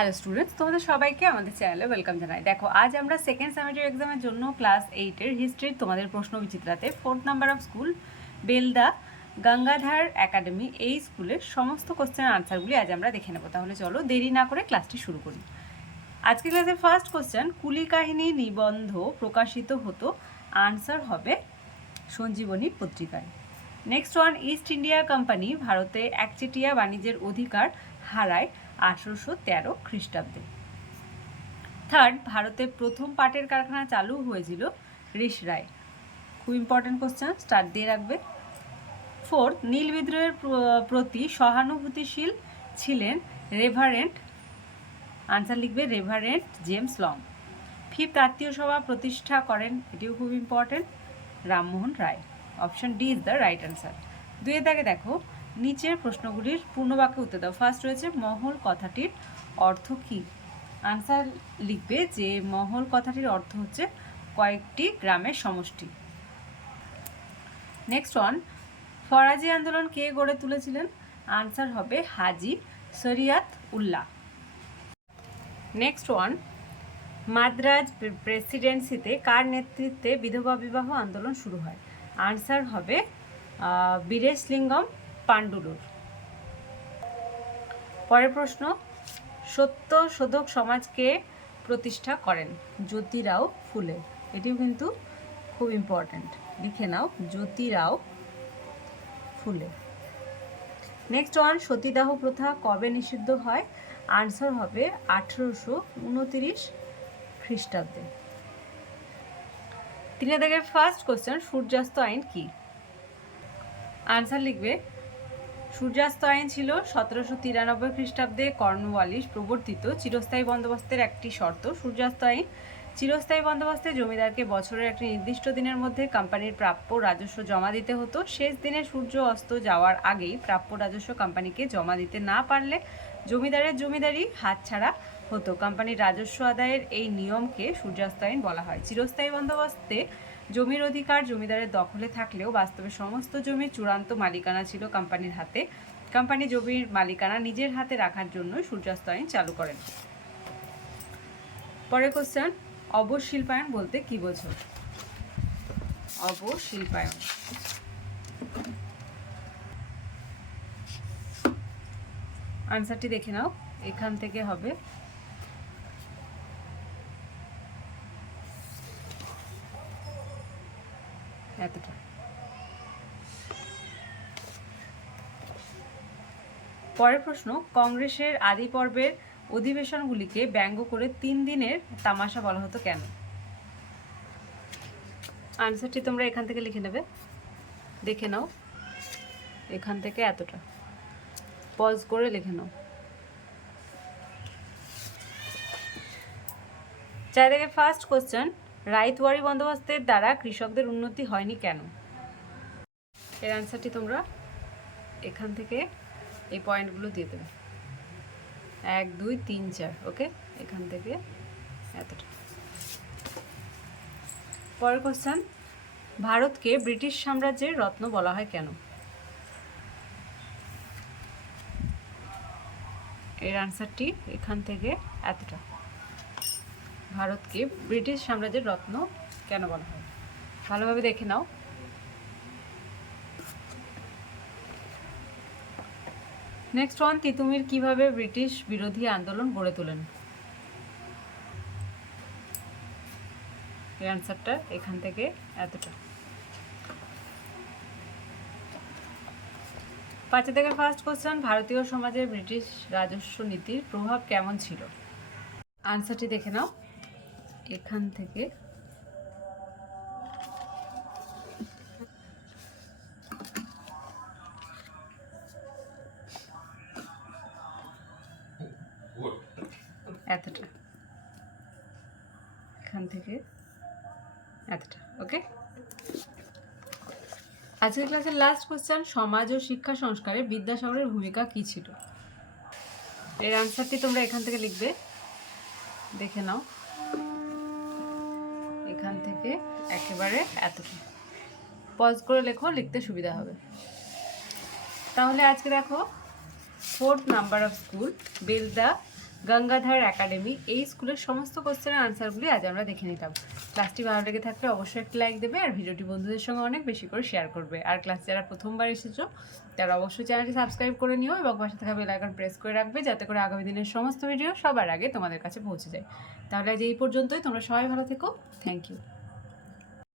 Hello students তোমাদের সবাইকে আমাদের চ্যানেলে ওয়েলকাম জানাই। দেখো, আজ আমরা সেকেন্ড সেমিস্টার এক্সামের জন্য ক্লাস এইটের হিস্ট্রির তোমাদের প্রশ্ন বিচিত্রাতে fourth number of school Belda, Gangadhar academy এই স্কুলের সমস্ত কোশ্চেনের আনসারগুলি আজ আমরা দেখে নেব। তাহলে চলো দেরি না করে ক্লাসটি শুরু করি। আজকে ক্লাসের ফার্স্ট কোশ্চেন কুলি কাহিনী নিবন্ধ প্রকাশিত হতো আনসার হবে সঞ্জীবনী পত্রিকায়। Next one East India company ভারতে একচেটিয়া বাণিজ্যের অধিকার হারায় আঠারোশো তেরো খ্রিস্টাব্দে। থার্ড ভারতে প্রথম পাটের কারখানা চালু হয়েছিল ঋষরায় খুব ইম্পর্টেন্ট কোশ্চেন স্টার্ট দিয়ে রাখবে ফোর্থ নীল বিদ্রোহের প্রতি সহানুভূতিশীল ছিলেন রেভারেন্ট আনসার লিখবে reverend James Long fifth Atmiya Sabha প্রতিষ্ঠা করেন, এটিও খুব important Rammohan Roy. Option D is the right answer দুয়ে দাগে দেখো নিচের প্রশ্নগুলির পূর্ণবাক্যে উত্তর দাও। ফার্স্ট রয়েছে, মহল কথাটির অর্থ কী? আনসার লিখবে যে, মহল কথাটির অর্থ হচ্ছে কয়েকটি গ্রামের সমষ্টি। নেক্সট ওয়ান ফরাজি আন্দোলন কে গড়ে তুলেছিলেন? আনসার হবে হাজি শরিয়াত উল্লাহ। নেক্সট ওয়ান মাদ্রাজ প্রেসিডেন্সিতে কার নেতৃত্বে বিধবা বিবাহ আন্দোলন শুরু হয়? আনসার হবে বীরেশলিঙ্গম পাণ্ডুলুর পরের প্রশ্ন, সত্য শোধক সমাজকে প্রতিষ্ঠা করেন জ্যোতিরাও ফুলে। এটিও কিন্তু খুব ইম্পর্ট্যান্ট লিখে নাও, জ্যোতিরাও ফুলে। নেক্সট ওয়ান সতীদাহ প্রথা কবে নিষিদ্ধ হয়? আনসার হবে আঠেরোশো উনতিরিশ খ্রিস্টাব্দে। তিনে দাগের ফার্স্ট কোশ্চেন সূর্যাস্ত আইন কি? আনসার লিখবে সূর্যাস্ত আইন ছিল সতেরোশো তিরানব্বই খ্রিস্টাব্দে কর্নওয়ালিস প্রবর্তিত। চিরস্থায়ী বন্দোবস্তের একটি শর্ত, সূর্যাস্ত আইন। চিরস্থায়ী বন্দোবস্তে জমিদারকে বছরের একটি নির্দিষ্ট দিনের মধ্যে কোম্পানির প্রাপ্য রাজস্ব জমা দিতে হতো। শেষ দিনে সূর্য অস্ত যাওয়ার আগেই প্রাপ্য রাজস্ব কোম্পানিকে জমা দিতে না পারলে জমিদারের জমিদারি হাতছাড়া হতো। কোম্পানির রাজস্ব আদায়ের এই নিয়মকে সূর্যাস্ত আইন বলা হয়। চিরস্থায়ী বন্দোবস্তে জমির অধিকার জমিদারের দখলে থাকলেও বাস্তবে সমস্ত জমির চূড়ান্ত মালিকানা ছিল কোম্পানির হাতে। কোম্পানি জমির মালিকানা নিজের হাতে রাখার জন্য সূর্যাস্ত আইন চালু করেন। পরের কোশ্চেন অবশিল্পায়ন বলতে কি বোঝো? অবশিল্পায়ন আনসারটি দেখে নাও। এখান থেকে হবে এতটা। পরের প্রশ্ন, কংগ্রেসের আদি পর্বের অধিবেশনগুলিকে ব্যঙ্গ করে তিন দিনের তামাশা বলা হতো কেন? আনসারটি তোমরা এখান থেকে লিখে নেবে। দেখে নাও। এখান থেকে এতটা। পজ করে লিখে নাও। চার থেকে ফার্স্ট কোশ্চেন রাইতওয়ারি বন্দোবস্তের দ্বারা কৃষকদের উন্নতি হয়নি কেন? এর অ্যান্সারটি তোমরা এখান থেকে এই পয়েন্টগুলো দিয়ে দেবে। এক, দুই, তিন, চার ওকে এখান থেকে এতটা। পরের কোশ্চেন ভারতকে ব্রিটিশ সাম্রাজ্যের রত্ন বলা হয় কেন? এর আনসারটি এখান থেকে এতটা। ভারতকে ব্রিটিশ সাম্রাজ্যের রত্ন কেন বলা হয়? ভালোভাবে দেখে নাও। নেক্সট ওয়ান তিতুমির কীভাবে ব্রিটিশ বিরোধী আন্দোলন গড়ে তোলেন? এর আনসারটা এখান থেকে এতটা। পাঁচে থেকে ফার্স্ট কোশ্চেন ভারতীয় সমাজে ব্রিটিশ রাজস্ব নীতির প্রভাব কেমন ছিল? আনসারটি দেখে নাও। এখান থেকে। এতটা। এখান থেকে এতটা, ওকে? আজকের ক্লাসের লাস্ট কোশ্চেন সমাজ ও শিক্ষা সংস্কারে বিদ্যাসাগরের ভূমিকা কী ছিল? এর আনসারটি তোমরা এখান থেকে লিখবে। দেখে নাও। এখান থেকে একেবারে এতটা পজ করে লেখো, লিখতে সুবিধা হবে। তাহলে আজকে দেখো fourth number of school Belda Gangadhar academy, এই স্কুলের সমস্ত কোশ্চেনের আনসারগুলি আজ আমরা দেখে নিতাম। ক্লাসটি ভালো লেগে থাকলে অবশ্যই একটি লাইক দেবে আর ভিডিওটি বন্ধুদের সঙ্গে অনেক বেশি করে শেয়ার করবে। আর ক্লাস যারা প্রথমবার এসেছ, তারা অবশ্যই চ্যানেলটি সাবস্ক্রাইব করে নিও এবং পাশে থাকা বেল আইকন প্রেস করে রাখবে যাতে করে আগামী দিনের সমস্ত ভিডিও সবার আগে তোমাদের কাছে পৌঁছে যায়। তাহলে আজ এই পর্যন্তই, তোমরা সবাই ভালো থেকো। Thank you